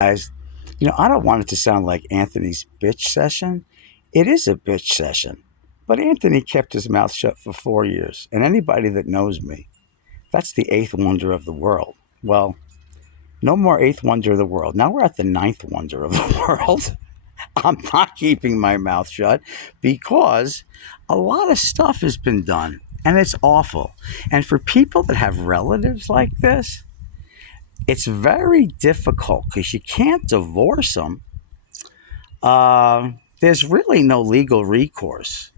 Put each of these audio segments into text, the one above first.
Guys, I don't want it to sound like Anthony's bitch session. It is a bitch session. But Anthony kept his mouth shut for 4 years. And anybody that knows me, that's the eighth wonder of the world. Well, no more eighth wonder of the world. Now we're at the ninth wonder of the world. I'm not keeping my mouth shut because a lot of stuff has been done and it's awful. And for people that have relatives like this, it's very difficult because you can't divorce them. There's really no legal recourse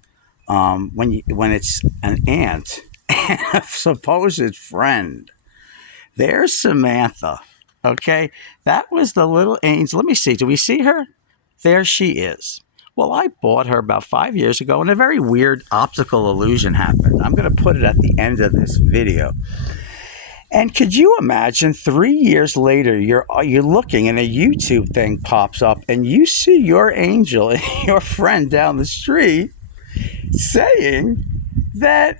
when it's an aunt and a supposed friend. There's Samantha. Okay, that was the little angel. Let me see. Do we see her? There she is. Well, I bought her about 5 years ago, and a very weird optical illusion happened. I'm going to put it at the end of this video. And could you imagine 3 years later, you're looking and a YouTube thing pops up and you see your angel and your friend down the street saying that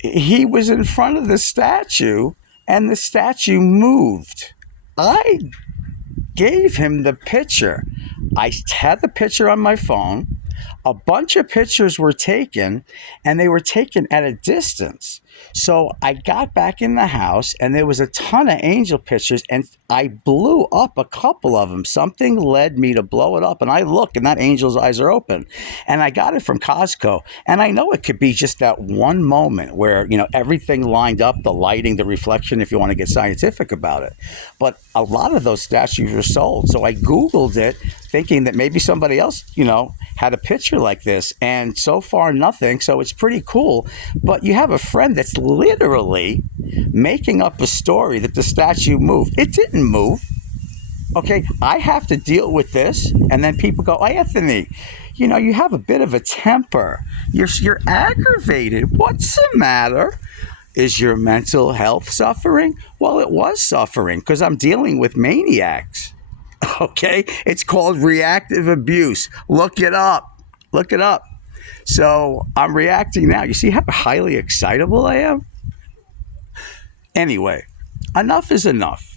he was in front of the statue and the statue moved. I gave him the picture. I had the picture on my phone. A bunch of pictures were taken and they were taken at a distance. So I got back in the house and there was a ton of angel pictures and I blew up a couple of them. Something led me to blow it up and I look and that angel's eyes are open. And I got it from Costco. And I know it could be just that one moment where, everything lined up, the lighting, the reflection, if you want to get scientific about it. But a lot of those statues were sold. So I Googled it thinking that maybe somebody else, had a picture like this. And so far, nothing. So it's pretty cool. But you have a friend that's literally making up a story that the statue moved. It didn't move. Okay, I have to deal with this. And then people go, oh, Anthony, you have a bit of a temper. You're aggravated. What's the matter? Is your mental health suffering? Well, it was suffering because I'm dealing with maniacs. Okay, it's called reactive abuse. Look it up. Look it up. So I'm reacting now. You see how highly excitable I am? Anyway, enough is enough.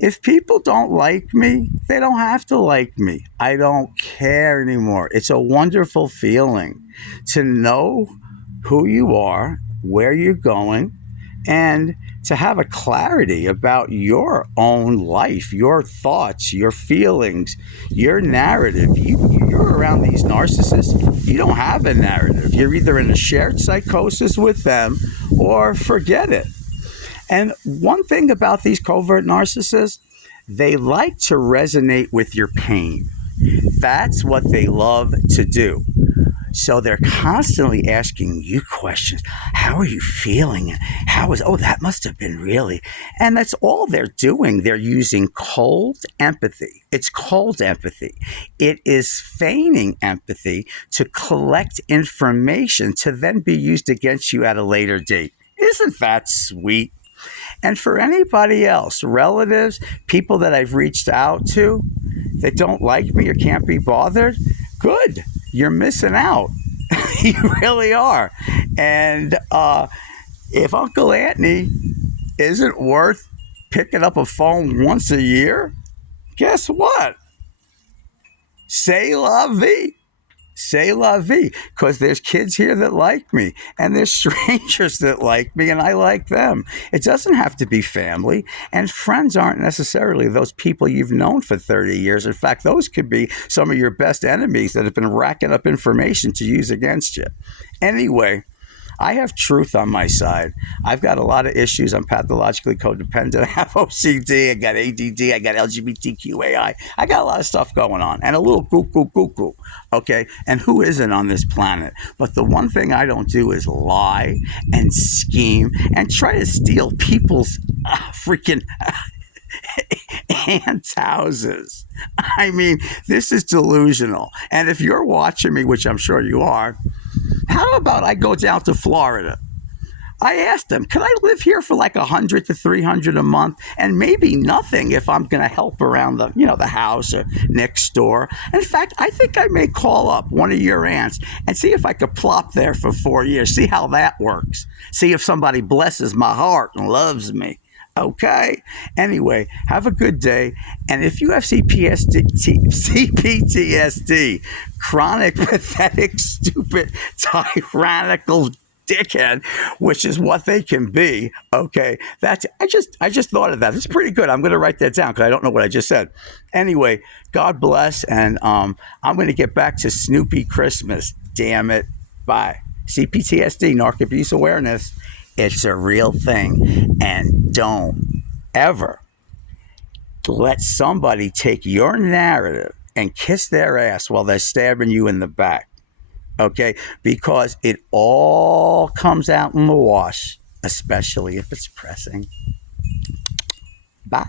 If people don't like me, they don't have to like me. I don't care anymore. It's a wonderful feeling to know who you are, where you're going, and to have a clarity about your own life, your thoughts, your feelings, your narrative. You're around these narcissists, you don't have a narrative. You're either in a shared psychosis with them or forget it. And one thing about these covert narcissists, they like to resonate with your pain. That's what they love to do. So they're constantly asking you questions. How are you feeling? That must have been really. And that's all they're doing. They're using cold empathy. It's cold empathy. It is feigning empathy to collect information to then be used against you at a later date. Isn't that sweet? And for anybody else, relatives, people that I've reached out to that don't like me or can't be bothered, good. You're missing out. You really are. And if Uncle Anthony isn't worth picking up a phone once a year, guess what? C'est la vie. C'est la vie. Because there's kids here that like me, and there's strangers that like me, and I like them. It doesn't have to be family, and friends aren't necessarily those people you've known for 30 years. In fact, those could be some of your best enemies that have been racking up information to use against you. Anyway, I have truth on my side. I've got a lot of issues. I'm pathologically codependent. I have OCD. I got ADD. I got LGBTQAI. I got a lot of stuff going on and a little cuckoo. Okay. And who isn't on this planet? But the one thing I don't do is lie and scheme and try to steal people's freaking ants' houses. I mean, this is delusional. And if you're watching me, which I'm sure you are, how about I go down to Florida? I asked them, could I live here for like 100 to 300 a month and maybe nothing if I'm going to help around the house or next door. In fact, I think I may call up one of your aunts and see if I could plop there for 4 years, see how that works. See if somebody blesses my heart and loves me. Okay. Anyway, have a good day. And if you have CPTSD, chronic, pathetic, stupid, tyrannical dickhead, which is what they can be. Okay, that's I just thought of that. It's pretty good. I'm going to write that down because I don't know what I just said. Anyway, God bless, and I'm going to get back to Snoopy Christmas. Damn it. Bye. CPTSD, narc abuse awareness. It's a real thing. And don't ever let somebody take your narrative and kiss their ass while they're stabbing you in the back. Okay? Because it all comes out in the wash, especially if it's pressing. Bye.